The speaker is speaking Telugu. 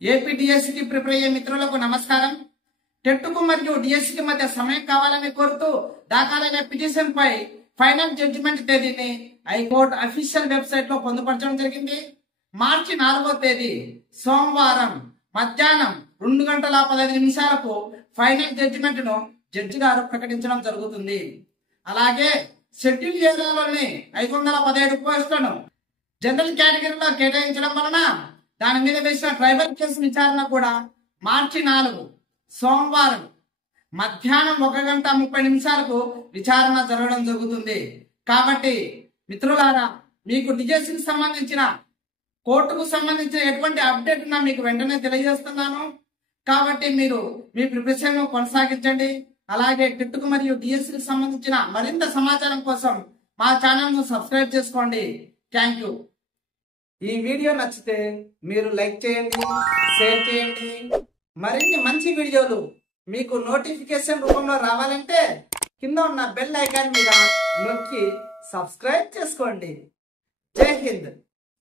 ఏపీ డిఎస్సికి ప్రిపేర్ అయ్యే మిత్రులకు నమస్కారం. టెట్కు మరియు డిఎస్సికి మధ్య సమయం కావాలని కోరుతూ దాఖలైన పిటిషన్ పై ఫైనల్ జడ్జిమెంట్ తేదీని హైకోర్టు అఫీషియల్ వెబ్సైట్ లో పొందుపరచడం జరిగింది. మార్చి 4వ తేదీ సోమవారం మధ్యాహ్నం 2:15 ఫైనల్ జడ్జిమెంట్ ను జడ్జి గారు ప్రకటించడం జరుగుతుంది. అలాగే షెడ్యూల్ ఏరియాలోని 517 పోస్టులను జనరల్ కేటగిరీలో కేటాయించడం వలన దాని మీద వేసిన ట్రైబల్ కేసు విచారణ కూడా మార్చి 4 సోమవారం మధ్యాహ్నం 1:30 విచారణ జరగడం జరుగుతుంది. కాబట్టి మిత్రులారా, మీకు డిఎస్సికి సంబంధించిన కోర్టుకు సంబంధించిన ఎటువంటి అప్డేట్ ఉన్నా మీకు వెంటనే తెలియజేస్తున్నాను. కాబట్టి మీరు మీ ప్రిపరేషన్ కొనసాగించండి. అలాగే టెట్కు మరియు డిఎస్సికి సంబంధించిన మరింత సమాచారం కోసం మా ఛానల్ ను సబ్స్క్రైబ్ చేసుకోండి. Thank you. ఈ వీడియో నచ్చితే మీరు లైక్ చేయండి, షేర్ చేయండి. మరిన్ని మంచి వీడియోలు మీకు నోటిఫికేషన్ రూపంలో రావాలంటే కింద ఉన్న బెల్ ఐకాన్ మీద నొక్కి సబ్స్క్రైబ్ చేసుకోండి. జై హింద్.